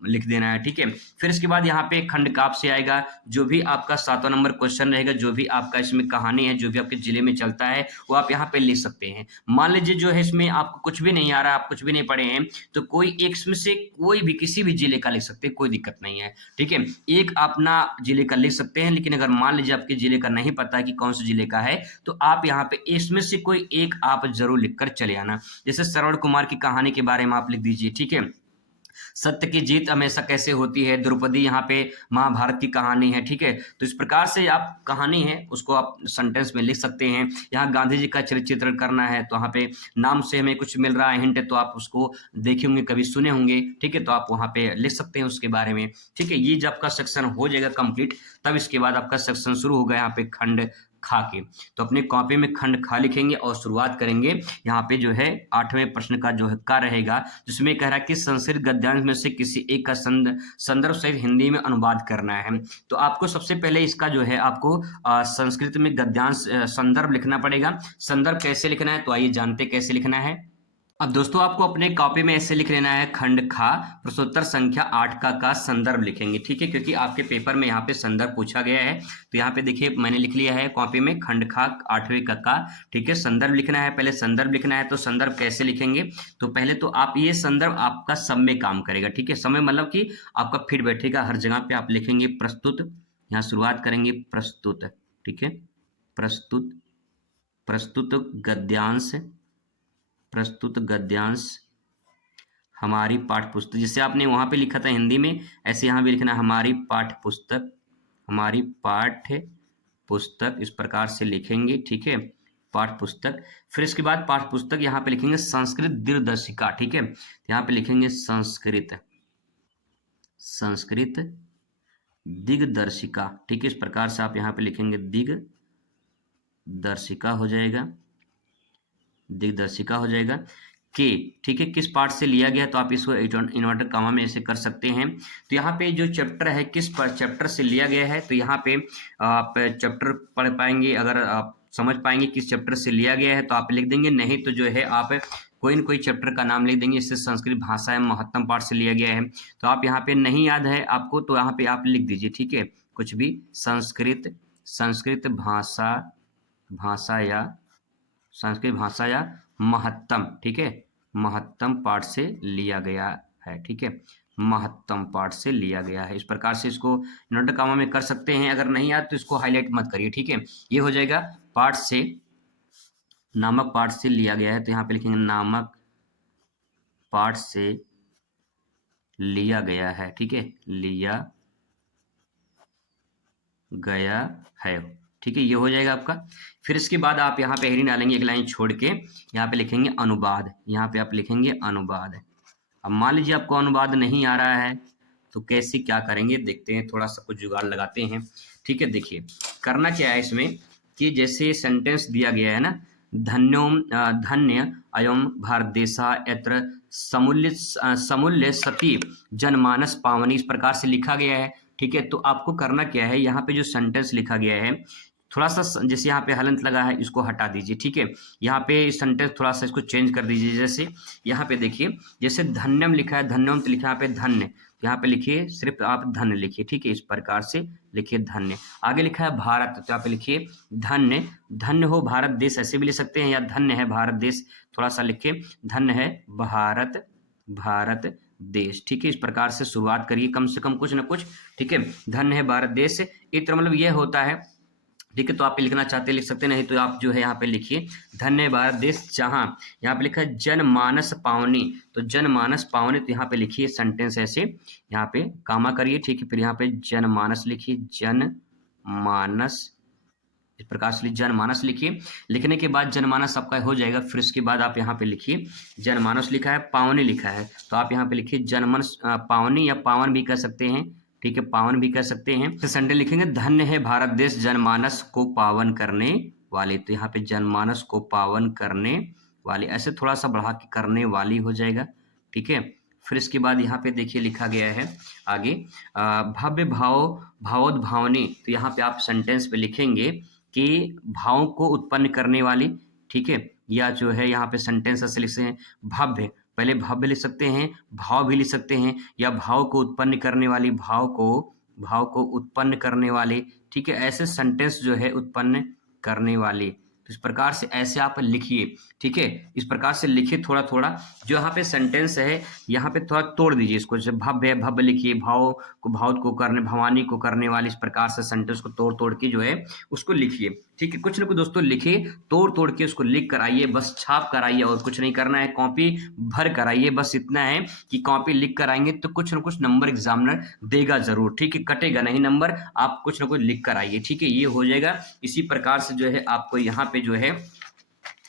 लिख देना है। ठीक है, फिर इसके बाद यहाँ पे खंड काव्य से आएगा, जो भी आपका 7वां नंबर क्वेश्चन रहेगा, जो भी आपका इसमें कहानी है, जो भी आपके जिले में चलता है वो आप यहाँ पे लिख सकते हैं। मान लीजिए जो है इसमें आपको कुछ भी नहीं आ रहा, आप कुछ भी नहीं पढ़े हैं, तो कोई एक इसमें से कोई भी किसी भी जिले का लिख सकते हैं, कोई दिक्कत नहीं है। ठीक है, एक अपना जिले का लिख सकते हैं, लेकिन अगर मान लीजिए आपके जिले का नहीं पता कि कौन से जिले का है तो आप यहाँ पे इसमें से कोई एक आप जरूर लिखकर चले आना। जैसे श्रवण कुमार की कहानी के बारे में आप लिख दीजिए। ठीक है, सत्य की जीत हमेशा कैसे होती है, द्रौपदी यहाँ पे महाभारत की कहानी है। ठीक है, तो इस प्रकार से आप कहानी है उसको आप सेंटेंस में लिख सकते हैं। यहाँ गांधी जी का चरित्र चित्रण करना है तो यहाँ पे नाम से हमें कुछ मिल रहा है हिंट, तो आप उसको देखे होंगे, कभी सुने होंगे। ठीक है, तो आप वहाँ पे लिख सकते हैं उसके बारे में। ठीक है, ये जब आपका सेक्शन हो जाएगा कंप्लीट, तब इसके बाद आपका सेक्शन शुरू होगा यहाँ पे खंड खा के। तो अपनी कॉपी में खंड खा लिखेंगे और शुरुआत करेंगे यहाँ पे जो है 8वें प्रश्न का जो है का रहेगा, जिसमें कह रहा है कि संस्कृत गद्यांश में से किसी एक का संदर्भ सहित हिंदी में अनुवाद करना है। तो आपको सबसे पहले इसका जो है आपको संस्कृत में गद्यांश संदर्भ लिखना पड़ेगा। संदर्भ कैसे लिखना है तो आइए जानते कैसे लिखना है। अब दोस्तों आपको अपने कॉपी में ऐसे लिख लेना है खंड खा प्रश्नोत्तर संख्या 8 का संदर्भ लिखेंगे, ठीक है, क्योंकि आपके पेपर में यहाँ पे संदर्भ पूछा गया है। तो यहाँ पे देखिए मैंने लिख लिया है कॉपी में खंड खा 8वें का, ठीक है। संदर्भ लिखना है, पहले संदर्भ लिखना है। तो संदर्भ कैसे लिखेंगे, तो पहले तो आप ये संदर्भ आपका सब में काम करेगा, ठीक है। समय मतलब कि आपका फिट बैठेगा, हर जगह पे आप लिखेंगे प्रस्तुत, यहाँ शुरुआत करेंगे प्रस्तुत, ठीक है, प्रस्तुत, प्रस्तुत गद्यांश, प्रस्तुत गद्यांश हमारी पाठ्य पुस्तक। जैसे आपने वहां पे लिखा था हिंदी में, ऐसे यहाँ भी लिखना हमारी पाठ्य पुस्तक, हमारी पाठ्य पुस्तक, इस प्रकार से लिखेंगे, ठीक है, पाठ्य पुस्तक। फिर इसके बाद पाठ्य पुस्तक यहाँ पे लिखेंगे संस्कृत दिनदर्शिका, ठीक है, यहाँ पे लिखेंगे संस्कृत, संस्कृत दिग्दर्शिका, ठीक है, इस प्रकार से आप यहाँ पे लिखेंगे दिग्दर्शिका हो जाएगा, दिग्दर्शिका हो जाएगा के, ठीक है। किस पार्ट से लिया गया, तो आप इसको इन्वर्टर कामा में ऐसे कर सकते हैं। तो यहाँ पे जो चैप्टर है किस पर चैप्टर से लिया गया है, तो यहाँ पे आप चैप्टर पढ़ पाएंगे, अगर आप समझ पाएंगे किस चैप्टर से लिया गया है तो आप लिख देंगे, नहीं तो जो है आप कोई न कोई चैप्टर का नाम लिख देंगे। इससे संस्कृत भाषा एवं महत्तम पाठ से लिया गया है। तो आप यहाँ पे नहीं याद है आपको तो यहाँ पे आप लिख दीजिए, ठीक है, कुछ भी संस्कृत, संस्कृत भाषा, भाषा या संस्कृत भाषा या महत्तम, ठीक है, महत्तम पाठ से लिया गया है, ठीक है, महत्तम पाठ से लिया गया है। इस प्रकार से इसको इन्वर्टर कामा में कर सकते हैं। अगर नहीं आया तो इसको हाईलाइट मत करिए, ठीक है। ये हो जाएगा पाठ से, नामक पाठ से लिया गया है, तो यहाँ पे लिखेंगे नामक पाठ से लिया गया है, ठीक है, लिया गया है, ठीक है, ये हो जाएगा आपका। फिर इसके बाद आप यहाँ पे हेडिंग डालेंगे एक लाइन छोड़ के, यहाँ पे लिखेंगे अनुवाद, यहाँ पे आप लिखेंगे अनुवाद। अब मान लीजिए आपको अनुवाद नहीं आ रहा है तो कैसे क्या करेंगे देखते हैं, थोड़ा सा कुछ जुगाड़ लगाते हैं, ठीक है। देखिए करना क्या है इसमें कि जैसे सेंटेंस दिया गया है ना, धन्योम धन्य अयम भारत देशा यत्र समूल्य समूल्य सती जनमानस पावनी, इस प्रकार से लिखा गया है, ठीक है। तो आपको करना क्या है, यहाँ पे जो सेंटेंस लिखा गया है थोड़ा सा जैसे यहाँ पे हलंत लगा है इसको हटा दीजिए, ठीक है। यहाँ पे सेंटेंस थोड़ा सा इसको चेंज कर दीजिए। जैसे यहाँ पे देखिए जैसे धन्यम लिखा है, धन्यम तो लिखा है यहाँ पे धन्य, यहाँ पे लिखिए सिर्फ आप धन्य लिखिए, ठीक है, इस प्रकार से लिखिए धन्य। आगे लिखा है भारत, तो यहाँ पे लिखिए धन्य, धन्य हो भारत देश, ऐसे भी लिख सकते हैं, या धन्य है भारत देश, थोड़ा सा लिखिए धन्य है भारत, भारत देश, ठीक है। इस प्रकार से शुरुआत करिए कम से कम कुछ ना कुछ, ठीक है। धन्य है भारत देश, इत्र मतलब यह होता है, ठीक है। तो आप लिखना चाहते लिख सकते, नहीं तो आप जो है यहाँ पे लिखिए धन्य भारत देश जहाँ, यहाँ पे लिखा है जनमानस पावनी, तो जनमानस पावनी, तो यहाँ पे लिखिए सेंटेंस ऐसे, यहाँ पे कामा करिए, ठीक है। फिर यहाँ पे जनमानस लिखिए, जनमानस, इस प्रकार से जनमानस लिखिए। लिखने के बाद जनमानस आपका हो जाएगा। फिर उसके बाद आप यहाँ पे लिखिए जनमानस लिखा है, पावनी लिखा है, तो आप यहाँ पे लिखिए जनमानस पावनी, या पावन भी कह सकते हैं, ठीक है, पावन भी कह सकते हैं। तो संडे लिखेंगे धन्य है भारत देश जनमानस को पावन करने वाले, तो यहाँ पे जनमानस को पावन करने वाले, ऐसे थोड़ा सा बढ़ा के करने वाली हो जाएगा, ठीक है। फिर इसके बाद यहाँ पे देखिए लिखा गया है आगे भव्य भाव भावोद्भावनी, तो यहाँ पे आप सेंटेंस पे लिखेंगे कि भावों को उत्पन्न करने वाली, ठीक है, या जो है यहाँ पे सेंटेंस ऐसे लिखते हैं भव्य, पहले भव्य लिख सकते हैं, भाव भी लिख सकते हैं, या भाव को उत्पन्न करने वाली, भाव को उत्पन्न करने वाले, ठीक है, ऐसे सेंटेंस जो है उत्पन्न करने वाली। तो इस प्रकार से ऐसे आप लिखिए, ठीक है, इस प्रकार से लिखिए थोड़ा थोड़ा। जो यहाँ पे सेंटेंस है यहाँ पे थोड़ा तोड़ दीजिए इसको, जैसे भव्य है भव्य लिखिए, भाव को करने, भवानी को करने वाली, इस प्रकार से सेंटेंस को तोड़ तोड़ के जो है उसको लिखिए, ठीक है। कुछ ना कुछ दोस्तों लिखिए, तोड़ तोड़ के उसको लिख कर आइए, बस छाप कर आइए, और कुछ नहीं करना है, कॉपी भर कर आइए। बस इतना है कि कॉपी लिख कर आएंगे तो कुछ ना कुछ नंबर एग्जामिनर देगा जरूर, ठीक है, कटेगा नहीं नंबर, आप कुछ ना कुछ लिख कर आइए, ठीक है, ये हो जाएगा। इसी प्रकार से जो है आपको यहाँ पे जो है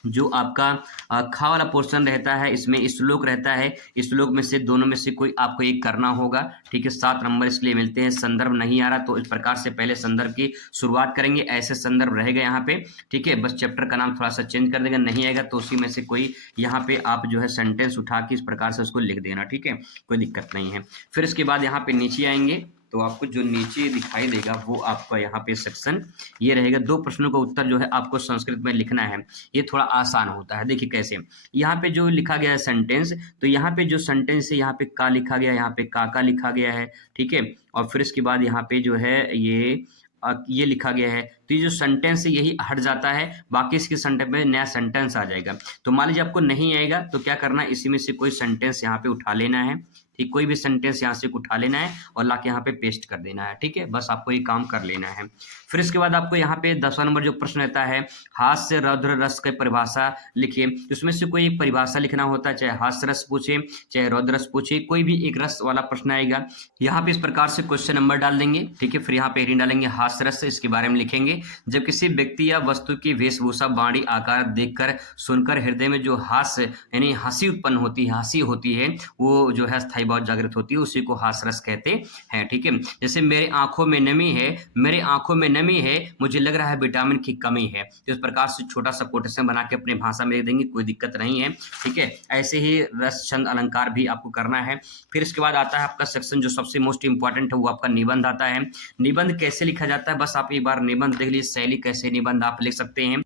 जो आपका खा वाला पोर्शन रहता है, इसमें श्लोक रहता है, श्लोक में से दोनों में से कोई आपको एक करना होगा, ठीक है। 7 नंबर इसके लिए मिलते हैं। संदर्भ नहीं आ रहा तो इस प्रकार से पहले संदर्भ की शुरुआत करेंगे, ऐसे संदर्भ रहेगा यहाँ पे, ठीक है। बस चैप्टर का नाम थोड़ा सा चेंज कर देगा, नहीं आएगा तो उसी में से कोई यहाँ पे आप जो है सेंटेंस उठा के इस प्रकार से उसको लिख देना, ठीक है, कोई दिक्कत नहीं है। फिर इसके बाद यहाँ पे नीचे आएंगे, तो आपको जो नीचे दिखाई देगा वो आपका यहाँ पे सेक्शन ये रहेगा। 2 प्रश्नों का उत्तर जो है आपको संस्कृत में लिखना है। ये थोड़ा आसान होता है। देखिए कैसे, यहाँ पे जो लिखा गया है सेंटेंस, तो यहाँ पे जो सेंटेंस है यहाँ पे का लिखा गया है, यहाँ पे का लिखा गया है, ठीक है? और फिर इसके बाद यहाँ पे जो है ये लिखा गया है। तो ये जो सेंटेंस है यही हट जाता है, बाकी इसके सेंटेंस में नया सेंटेंस आ जाएगा। तो मान लीजिए आपको नहीं आएगा तो क्या करना है, इसी में से कोई सेंटेंस यहाँ पे उठा लेना है, ठीक? कोई भी सेंटेंस यहाँ से उठा लेना है और लाके यहाँ पे पेस्ट कर देना है, ठीक है? बस आपको ये काम कर लेना है। फिर इसके बाद आपको यहाँ पे 10वां नंबर जो प्रश्न रहता है, हास्य रौद्र रस की परिभाषा लिखिए। तो इसमें से कोई एक परिभाषा लिखना होता है, चाहे हास्य रस पूछे, चाहे रौद्र रस पूछे, कोई भी एक रस वाला प्रश्न आएगा। यहाँ पे इस प्रकार से क्वेश्चन नंबर डाल देंगे, ठीक है? फिर यहाँ पे हेडिंग डालेंगे हास्य रस, इसके बारे में लिखेंगे। जब किसी व्यक्ति या वस्तु की वेशभूषा, वाणी, आकार देखकर, सुनकर हृदय में जो हास्य यानी हंसी उत्पन्न होती है, हंसी होती है, वो जो है स्थायी भाव जागृत होती है, उसी को हास्य रस कहते हैं, ठीक है? जैसे मेरे आंखों में नमी है, मेरे आंखों में नमी है, मुझे लग रहा है विटामिन की कमी है। तो इस प्रकार से छोटा सा कोटेशन बना के अपने भाषा में देंगे, कोई दिक्कत नहीं है, ठीक है? ऐसे ही रस छंद अलंकार भी आपको करना है। फिर इसके बाद आता है आपका सेक्शन जो सबसे मोस्ट इंपॉर्टेंट है, वो आपका निबंध आता है। निबंध कैसे लिखा जाता है, बस आप एक बार निबंध देख लीजिए, शैली कैसे निबंध आप लिख सकते हैं।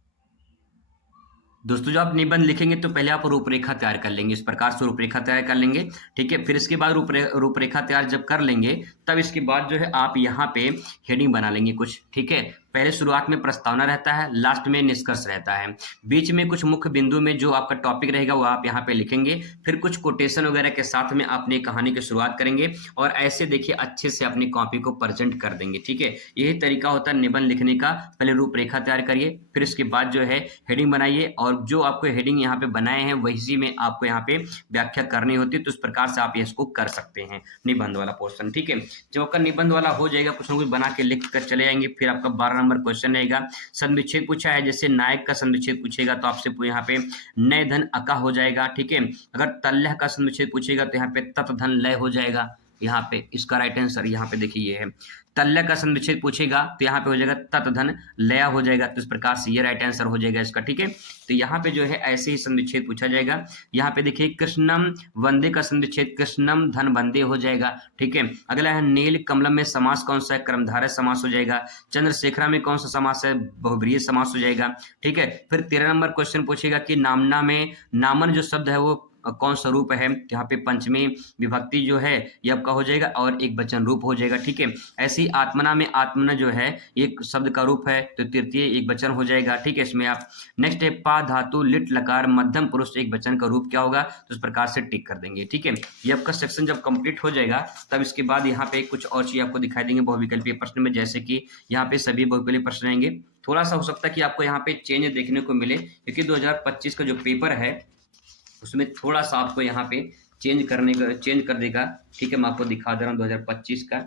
दोस्तों, जब आप निबंध लिखेंगे तो पहले आप रूपरेखा तैयार कर लेंगे, इस प्रकार से रूपरेखा तैयार कर लेंगे, ठीक है? फिर इसके बाद रूपरेखा तैयार जब कर लेंगे, तब इसके बाद जो है आप यहाँ पे हेडिंग बना लेंगे कुछ, ठीक है? पहले शुरुआत में प्रस्तावना रहता है, लास्ट में निष्कर्ष रहता है, बीच में कुछ मुख्य बिंदु में जो आपका टॉपिक रहेगा वो आप यहाँ पे लिखेंगे। फिर कुछ कोटेशन वगैरह के साथ में अपनी कहानी की शुरुआत करेंगे और ऐसे देखिए अच्छे से अपनी कॉपी को प्रेजेंट कर देंगे, ठीक है? यही तरीका होता है निबंध लिखने का। पहले रूपरेखा तैयार करिए, फिर इसके बाद जो है हेडिंग बनाइए, और जो आपको हेडिंग यहाँ पे बनाए हैं वही में आपको यहाँ पे व्याख्या करनी होती है। तो इस प्रकार से आप इसको कर सकते हैं, निबंध वाला पोर्शन, ठीक है? जब आपका निबंध वाला हो जाएगा, कुछ ना कुछ बना के लिख कर चले जाएंगे। फिर आपका 12 नंबर क्वेश्चन रहेगा, संधिविच्छेद पूछा है। जैसे नायक का संधिविच्छेद पूछेगा तो आपसे यहाँ पे नय धन अका हो जाएगा, ठीक है? अगर तल्य का संधिविच्छेद पूछेगा तो यहाँ पे तत धन लय हो जाएगा। यहाँ पे इसका राइट आंसर यहाँ पे देखिए ये है। तल्य का संधिविच्छेद पूछेगा तो यहाँ पे हो जाएगा तत धन लया हो जाएगा। तो इस प्रकार से ये राइट आंसर हो जाएगा इसका, ठीक है? तो यहाँ पे जो है ऐसे ही संधिविच्छेद पूछा जाएगा। यहाँ पे देखिए कृष्णम वंदे का संधिविच्छेद कृष्णम धन वंदे हो जाएगा, ठीक है? अगला है नील कमलम में समास कौन सा है, कर्मधारय समास हो जाएगा। चंद्रशेखरा में कौन सा समास है, बहुब्रीहि समास हो जाएगा, ठीक है? फिर 13 नंबर क्वेश्चन पूछेगा कि नामना में नामन जो शब्द है वो कौन सा रूप है। यहाँ पे पंचमी विभक्ति जो है ये आपका हो जाएगा और एक वचन रूप हो जाएगा, ठीक है? ऐसी आत्मना में आत्मना जो है एक शब्द का रूप है, तो तृतीय एक वचन हो जाएगा, ठीक है? इसमें आप नेक्स्ट है पा धातु लिट लकार मध्यम पुरुष एक वचन का रूप क्या होगा, तो इस प्रकार से टिक कर देंगे, ठीक है? ये आपका सेक्शन जब कंप्लीट हो जाएगा तब इसके बाद यहाँ पे कुछ और चीज आपको दिखाई देंगे बहुविकल्पीय प्रश्न में। जैसे कि यहाँ पे सभी बहुविकल्पीय प्रश्न आएंगे। थोड़ा सा हो सकता है कि आपको यहाँ पे चेंज देखने को मिले, क्योंकि 2025 का जो पेपर है उसमें थोड़ा सा आपको यहाँ पे चेंज कर देगा, ठीक है? मैं आपको दिखा दे रहा हूँ 2025 का।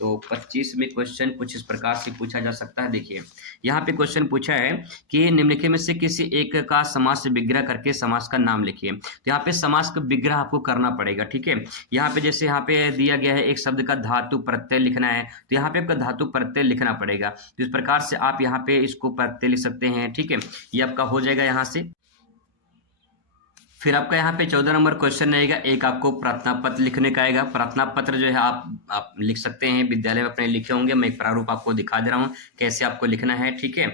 तो 25 में क्वेश्चन कुछ इस प्रकार से पूछा जा सकता है। देखिए यहाँ पे क्वेश्चन पूछा है कि निम्नलिखित में से किसी एक का समास से विग्रह करके समास का नाम लिखिए। तो यहाँ पे समास का विग्रह आपको करना पड़ेगा, ठीक है? यहाँ पे जैसे यहाँ पे दिया गया है एक शब्द का धातु प्रत्यय लिखना है, तो यहाँ पे आपका धातु प्रत्यय लिखना पड़ेगा। तो इस प्रकार से आप यहाँ पे इसको प्रत्यय लिख सकते हैं, ठीक है? ये आपका हो जाएगा यहाँ से। फिर आपका यहाँ पे 14 नंबर क्वेश्चन रहेगा, एक आपको प्रार्थना पत्र लिखने का आएगा। प्रार्थना पत्र जो है आप लिख सकते हैं, विद्यालय में अपने लिखे होंगे। मैं एक प्रारूप आपको दिखा दे रहा हूँ कैसे आपको लिखना है, ठीक है?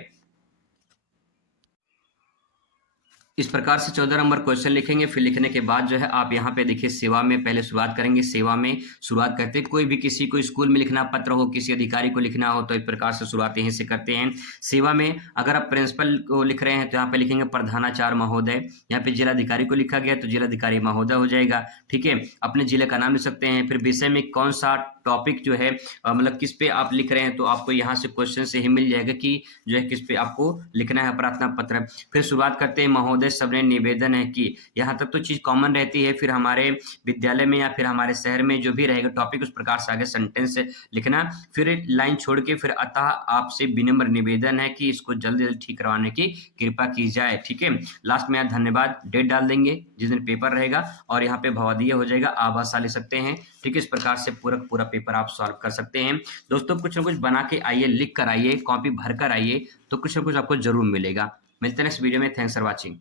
इस प्रकार से 14 नंबर क्वेश्चन लिखेंगे। फिर लिखने के बाद जो है आप यहाँ पे देखिए सेवा में पहले शुरुआत करेंगे। सेवा में शुरुआत करते कोई भी किसी को स्कूल में लिखना पत्र हो, किसी अधिकारी को लिखना हो, तो इस प्रकार से शुरुआत यहीं से करते हैं। सेवा में अगर आप प्रिंसिपल को लिख रहे हैं तो यहाँ पे लिखेंगे प्रधानाचार्य महोदय। यहाँ पे जिलाधिकारी को लिखा गया तो जिलाधिकारी महोदय हो जाएगा, ठीक है? अपने जिले का नाम लिख सकते हैं। फिर विषय में कौन सा टॉपिक जो है मतलब किस पे आप लिख रहे हैं, तो आपको यहाँ से क्वेश्चन से ही मिल जाएगा कि जो है किस पे आपको लिखना है प्रार्थना पत्र। फिर शुरुआत करते हैं महोदय सबने निवेदन है कि, यहाँ तक तो चीज कॉमन रहती है। फिर हमारे विद्यालय में या फिर हमारे शहर में जो भी रहेगा टॉपिक उस प्रकार से आगे सेंटेंस लिखना। फिर लाइन छोड़ के फिर अतः आपसे विनम्र निवेदन है कि इसको जल्दी जल्दी ठीक करवाने की कृपा की जाए, ठीक है? लास्ट में यहाँ धन्यवाद डेट डाल देंगे जिस दिन पेपर रहेगा, और यहाँ पे भवादीय हो जाएगा, आभाषा ले सकते हैं, ठीक है? इस प्रकार से पूरा पेपर आप सॉल्व कर सकते हैं। दोस्तों कुछ ना कुछ बना के आइए, लिख कर आइए, कॉपी भर कर आइए, तो कुछ ना कुछ आपको जरूर मिलेगा। मिलते हैं नेक्स्ट वीडियो में। Thanks for watching.